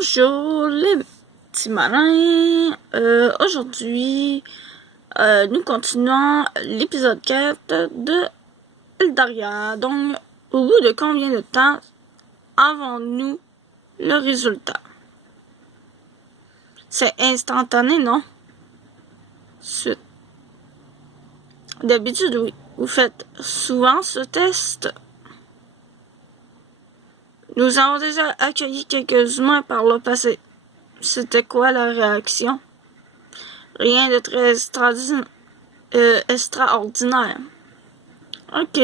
Bonjour les petits malins. Aujourd'hui, nous continuons l'épisode 4 de Eldaria. Donc, au bout de combien de temps avons-nous le résultat? C'est instantané, non? Suite. D'habitude, oui. Vous faites souvent ce test. Nous avons déjà accueilli quelques humains par le passé. C'était quoi la réaction? Rien de très extraordinaire. Ok.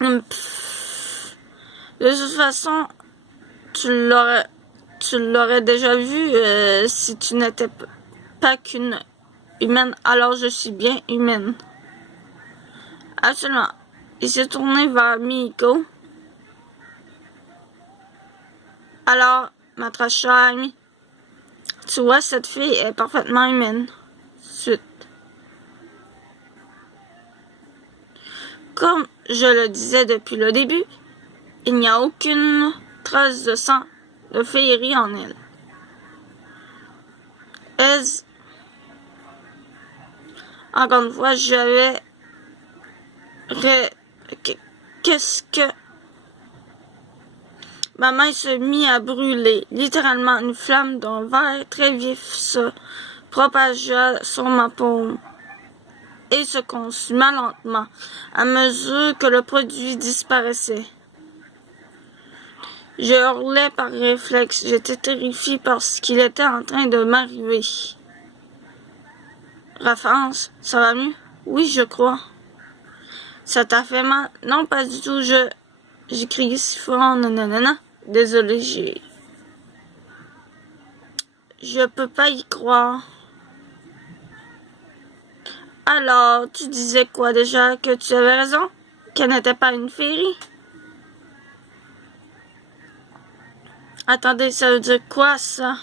De toute façon, tu l'aurais déjà vu si tu n'étais pas qu'une humaine. Alors je suis bien humaine. Absolument. Il s'est tourné vers Miko. Alors, ma très chère amie, tu vois, cette fille est parfaitement humaine. Suite. Comme je le disais depuis le début, il n'y a aucune trace de sang de féerie en elle. Encore une fois, qu'est-ce que... Ma main se mit à brûler. Littéralement, une flamme d'un verre très vif se propagea sur ma paume et se consuma lentement à mesure que le produit disparaissait. Je hurlais par réflexe. J'étais terrifiée par ce qu'il était en train de m'arriver. Rafance, ça va mieux? Oui, je crois. Ça t'a fait mal? Non, pas du tout. J'ai crié si fort. Non. Désolé, je peux pas y croire. Alors, tu disais quoi déjà? Que tu avais raison? Qu'elle n'était pas une féerie? Attendez, ça veut dire quoi, ça?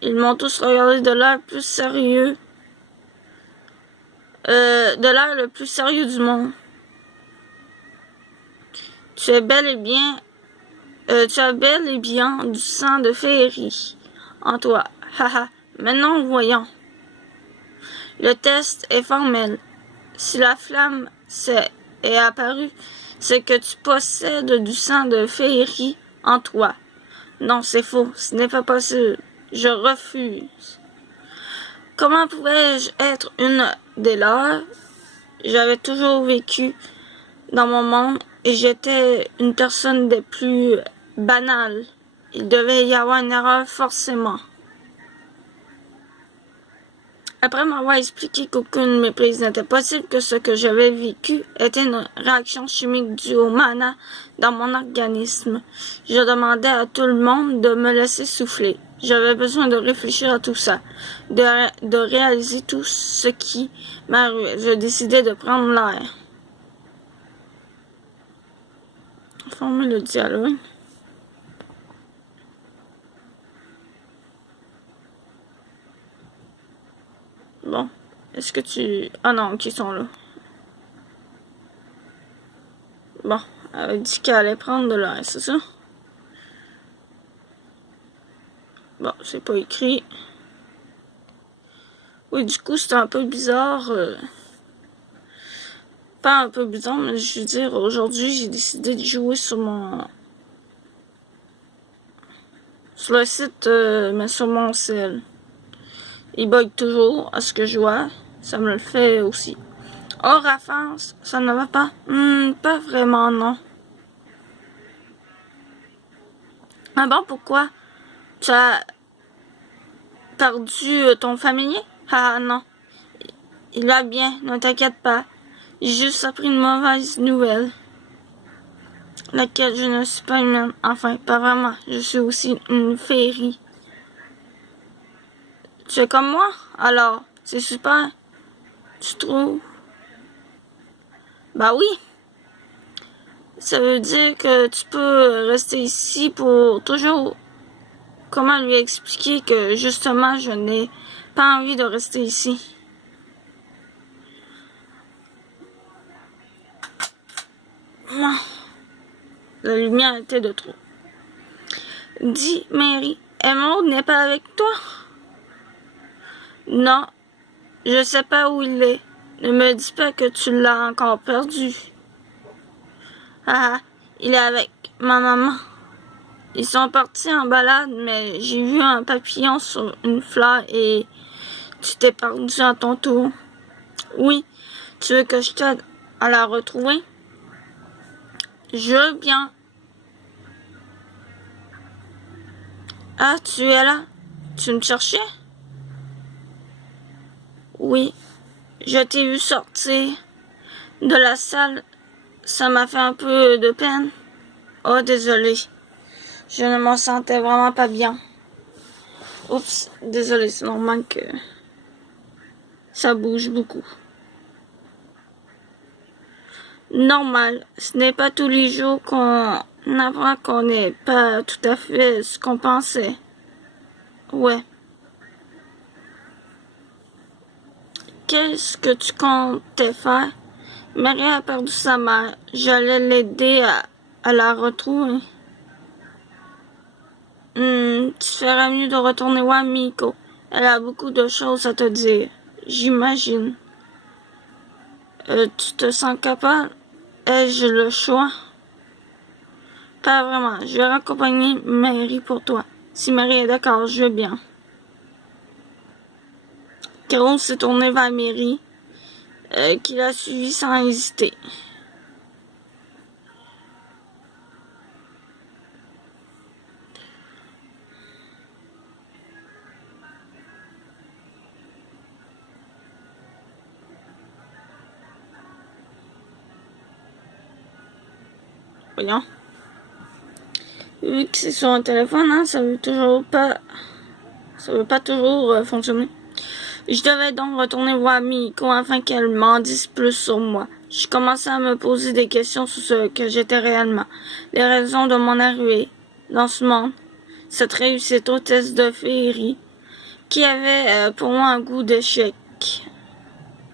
Ils m'ont tous regardé de l'air plus sérieux. De l'air le plus sérieux du monde. Tu as bel et bien du sang de féerie en toi. Haha. Maintenant, voyons. Le test est formel. Si la flamme est apparue, c'est que tu possèdes du sang de féerie en toi. Non, c'est faux. Ce n'est pas possible. Je refuse. Comment pouvais-je être une des leurs? J'avais toujours vécu dans mon monde et j'étais une personne des plus banales. Il devait y avoir une erreur forcément. Après m'avoir expliqué qu'aucune méprise n'était possible, que ce que j'avais vécu était une réaction chimique due au mana dans mon organisme, je demandais à tout le monde de me laisser souffler. J'avais besoin de réfléchir à tout ça, de réaliser tout ce qui m'arrivait. Je décidais de prendre l'air. Former le dialogue. Bon, est-ce que tu... Ah non, qui sont là. Bon, elle a dit qu'elle allait prendre de l'air, c'est ça? Bon, c'est pas écrit. Oui, du coup, c'était un peu bizarre. Pas un peu bizarre, mais je veux dire, aujourd'hui, j'ai décidé de jouer sur le site, mais sur mon cell. Il bug toujours à ce que je vois. Ça me le fait aussi. Oh, Rafance, ça ne va pas? Pas vraiment, non. Ah bon, pourquoi? Tu as perdu ton familier? Ah non. Il va bien, ne t'inquiète pas. J'ai juste appris une mauvaise nouvelle. Laquelle je ne suis pas humaine. Enfin, pas vraiment. Je suis aussi une féerie. Tu es comme moi? Alors, c'est super. Tu trouves? Bah oui. Ça veut dire que tu peux rester ici pour toujours. Comment lui expliquer que justement je n'ai pas envie de rester ici? La lumière était de trop. Dis, Mary, Emerald n'est pas avec toi? Non, je sais pas où il est. Ne me dis pas que tu l'as encore perdu. Ah, il est avec ma maman. Ils sont partis en balade, mais j'ai vu un papillon sur une fleur et tu t'es perdu à ton tour. Oui, tu veux que je t'aide à la retrouver? Je veux bien. Ah, tu es là? Tu me cherchais? Oui, je t'ai vu sortir de la salle. Ça m'a fait un peu de peine. Oh, désolé. Je ne m'en sentais vraiment pas bien. Oups, désolé, c'est normal que ça bouge beaucoup. Normal, ce n'est pas tous les jours qu'on apprend qu'on n'est pas tout à fait ce qu'on pensait. Ouais. Qu'est-ce que tu comptais faire? Marie a perdu sa mère. J'allais l'aider à la retrouver. Tu ferais mieux de retourner voir Miko. Elle a beaucoup de choses à te dire. J'imagine. Tu te sens capable? Ai-je le choix? Pas vraiment. Je vais raccompagner Mary pour toi. Si Mary est d'accord, je veux bien. Carole s'est tourné vers Mary, qui l'a suivi sans hésiter. Voyons. Vu que c'est sur un téléphone, hein, ça veut pas toujours fonctionner. Je devais donc retourner voir Miko afin qu'elle m'en dise plus sur moi. Je commençais à me poser des questions sur ce que j'étais réellement, les raisons de mon arrivée dans ce monde, cette réussite au test de féerie, qui avait pour moi un goût d'échec.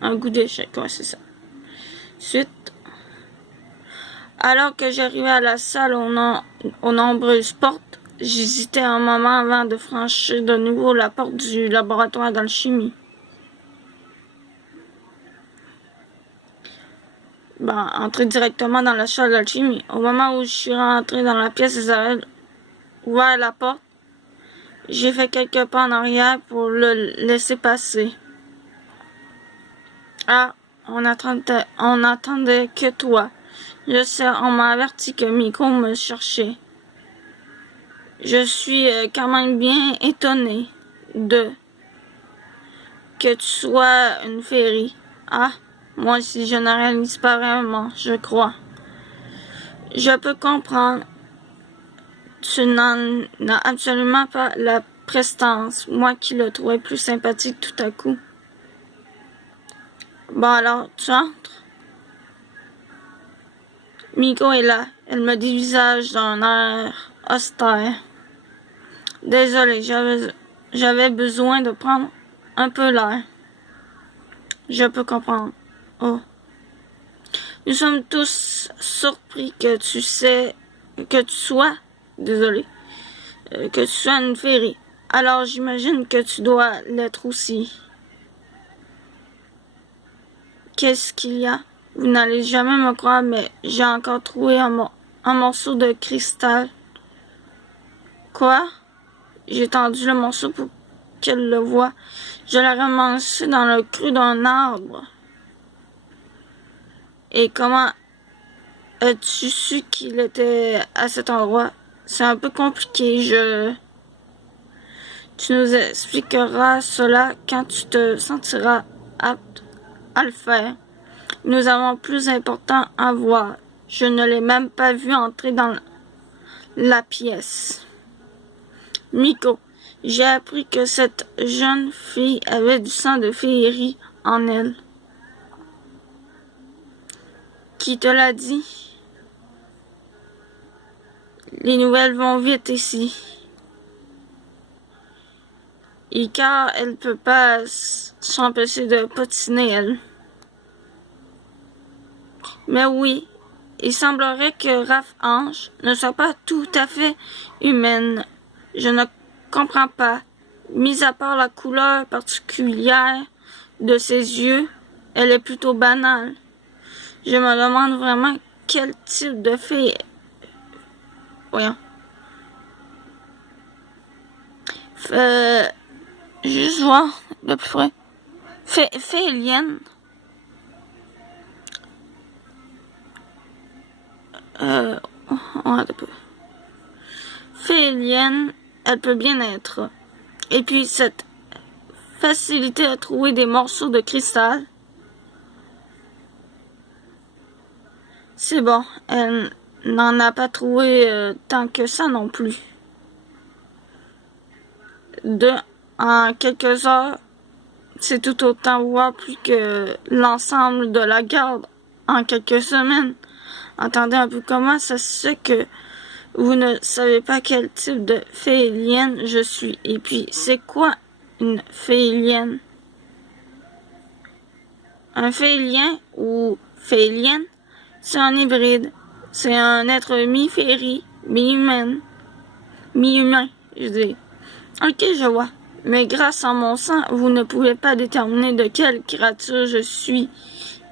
Un goût d'échec, ouais, c'est ça. Suite. Alors que j'arrivais à la salle aux nombreuses portes, j'hésitais un moment avant de franchir de nouveau la porte du laboratoire d'alchimie. Entrer directement dans la salle d'alchimie. Au moment où je suis rentré dans la pièce, ils avaient ouvert la porte. J'ai fait quelques pas en arrière pour le laisser passer. Ah, on attendait que toi. Je sais, on m'a averti que Miko me cherchait. Je suis quand même bien étonnée que tu sois une féerie. Ah, moi aussi je ne réalise pas vraiment, je crois. Je peux comprendre. Tu n'en as absolument pas la prestance, moi qui le trouvais plus sympathique tout à coup. Bon alors, tu entres? Miko est là. Elle me dévisage d'un air austère. Désolée, j'avais besoin de prendre un peu l'air. Je peux comprendre. Oh. Nous sommes tous surpris que tu sois, désolé, que tu sois une féerie. Alors j'imagine que tu dois l'être aussi. Qu'est-ce qu'il y a? Vous n'allez jamais me croire, mais j'ai encore trouvé un morceau de cristal. Quoi? J'ai tendu le morceau pour qu'elle le voie. Je l'ai ramassé dans le creux d'un arbre. Et comment as-tu su qu'il était à cet endroit? C'est un peu compliqué. Tu nous expliqueras cela quand tu te sentiras apte à le faire. Nous avons plus important à voir. Je ne l'ai même pas vu entrer dans la pièce. Miko, j'ai appris que cette jeune fille avait du sang de féerie en elle. Qui te l'a dit? Les nouvelles vont vite ici. Et car elle peut pas s'empêcher de patiner, elle. Mais oui, Il semblerait que Raph Ange ne soit pas tout à fait humaine. Je ne comprends pas. Mis à part la couleur particulière de ses yeux, elle est plutôt banale. Je me demande vraiment quel type de fille... Voyons. Juste voir de plus près. Félienne. Un peu. Félienne, elle peut bien être. Et puis cette facilité à trouver des morceaux de cristal. C'est bon, elle n'en a pas trouvé tant que ça non plus. En quelques heures, c'est tout autant voire plus que l'ensemble de la garde en quelques semaines. Entendez un peu comment ça se fait que vous ne savez pas quel type de félienne je suis. Et puis, c'est quoi une félienne? Un félien ou félienne, c'est un hybride. C'est un être mi-féerie, mi-humain, je dis. Ok, je vois. Mais grâce à mon sang, vous ne pouvez pas déterminer de quelle créature je suis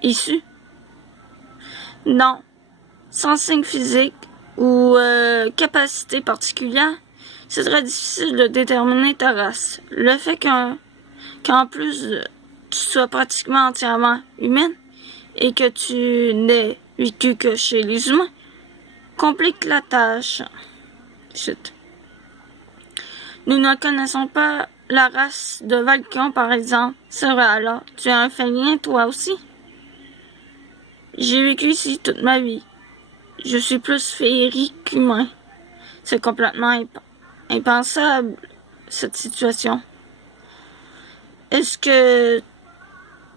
issu? Non. Sans signe physique ou capacité particulière, c'est très difficile de déterminer ta race. Le fait qu'en plus tu sois pratiquement entièrement humaine et que tu n'aies vécu que chez les humains complique la tâche. Chut. Nous ne connaissons pas la race de Valkion, par exemple. C'est vrai, alors, tu es un félin, toi aussi? J'ai vécu ici toute ma vie. Je suis plus féerique qu'humain. C'est complètement impensable, cette situation. Est-ce que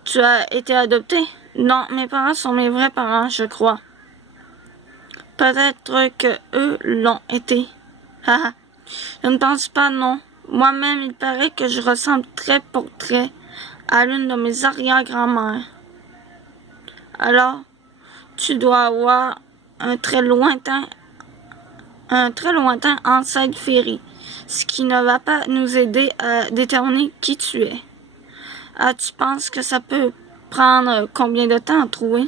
tu as été adopté? Non, mes parents sont mes vrais parents, je crois. Peut-être que eux l'ont été. Haha. Je ne pense pas, non. Moi-même, il paraît que je ressemble trait pour trait à l'une de mes arrière-grand-mères. Alors, tu dois avoir un très lointain ancêtre féerie, ce qui ne va pas nous aider à déterminer qui tu es. Ah, tu penses que ça peut prendre combien de temps à trouver?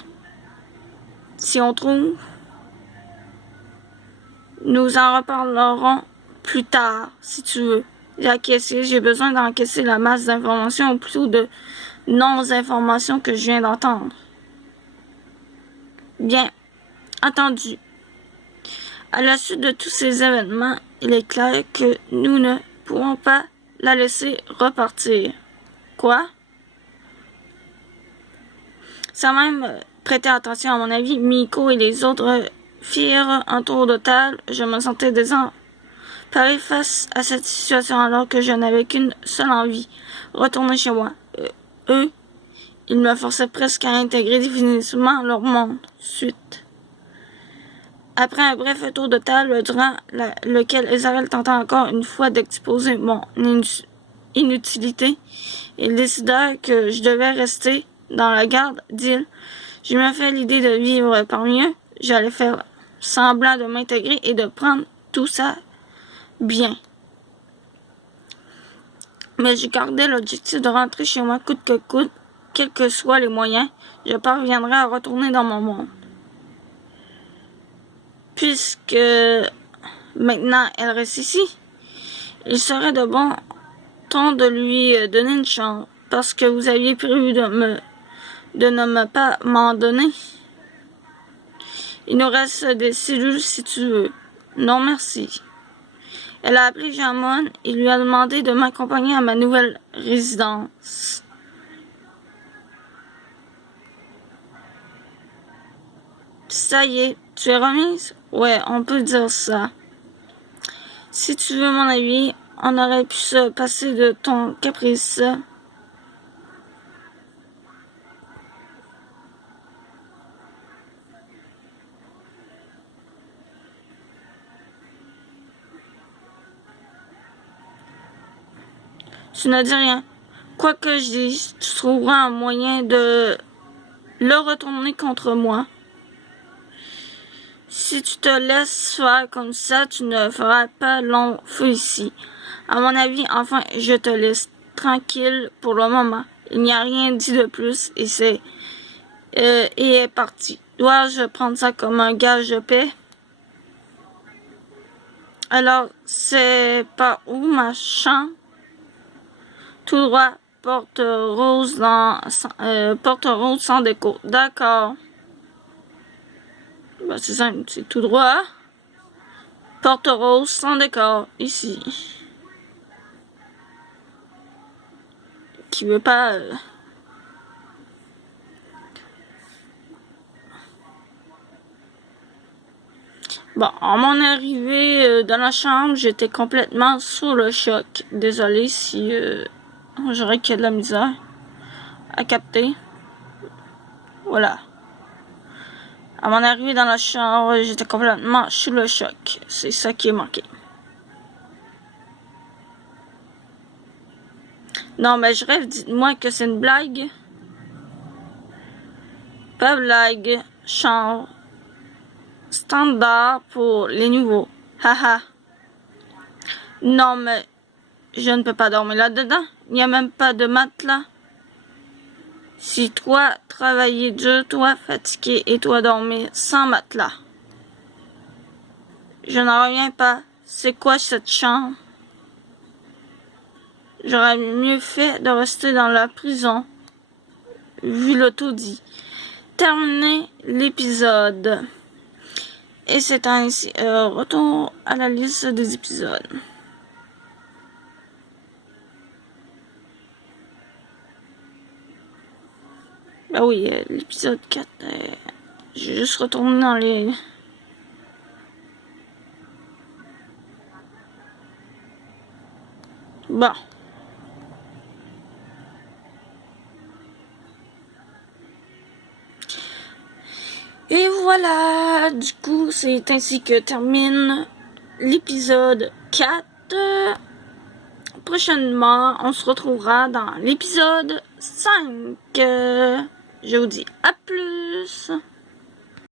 Si on trouve, nous en reparlerons plus tard, si tu veux. J'ai besoin d'encaisser la masse d'informations ou plutôt de non-informations que je viens d'entendre. Bien, entendu. À la suite de tous ces événements, il est clair que nous ne pourrons pas la laisser repartir. Quoi? Sans même prêter attention à mon avis, Miko et les autres firent un tour de table. Je me sentais désemparé face à cette situation alors que je n'avais qu'une seule envie, retourner chez moi. Eux, ils me forçaient presque à intégrer définitivement leur monde. Suite. Après un bref tour de table durant lequel Ezarel tenta encore une fois d'exposer mon inutilité, il décida que je devais rester dans la garde d'île. Je me fais l'idée de vivre parmi eux. J'allais faire semblant de m'intégrer et de prendre tout ça bien. Mais je gardais l'objectif de rentrer chez moi coûte que coûte, quels que soient les moyens, je parviendrai à retourner dans mon monde. Puisque maintenant elle reste ici, il serait de bon ton de lui donner une chance, parce que vous aviez prévu de ne me pas m'en donner. Il nous reste des cellules si tu veux. Non merci. Elle a appelé Jamon et lui a demandé de m'accompagner à ma nouvelle résidence. Ça y est, tu es remise? Ouais, on peut dire ça. Si tu veux mon avis, on aurait pu se passer de ton caprice. Tu ne dis rien. Quoi que je dise, tu trouveras un moyen de le retourner contre moi. Si tu te laisses faire comme ça, tu ne feras pas long feu ici. À mon avis, enfin, je te laisse tranquille pour le moment. Il n'y a rien dit de plus et est parti. Dois-je prendre ça comme un gage de paix? Alors, c'est par où ma chambre? Tout droit, porte rose sans déco. D'accord. Ben, c'est simple, c'est tout droit. Porte rose sans décor, ici. Qui veut pas... Bon, à mon arrivée dans la chambre, j'étais complètement sous le choc. Désolé si j'aurais qu'il y a de la misère à capter. Voilà. À mon arrivée dans la chambre, j'étais complètement sous le choc. C'est ça qui est manqué. Non, mais je rêve, dites-moi que c'est une blague. Pas blague. Chambre. Standard pour les nouveaux. Haha. Non, mais je ne peux pas dormir là-dedans. Il n'y a même pas de matelas. Si toi travailler dur, toi fatigué et toi dormir sans matelas. Je n'en reviens pas. C'est quoi cette chambre? J'aurais mieux fait de rester dans la prison, vu le tout dit. Terminer l'épisode. Et c'est ainsi. Retour à la liste des épisodes. Ben oui, l'épisode 4. J'ai juste retourné dans les... Bon. Et voilà, du coup, c'est ainsi que termine l'épisode 4. Prochainement, on se retrouvera dans l'épisode 5. Je vous dis à plus.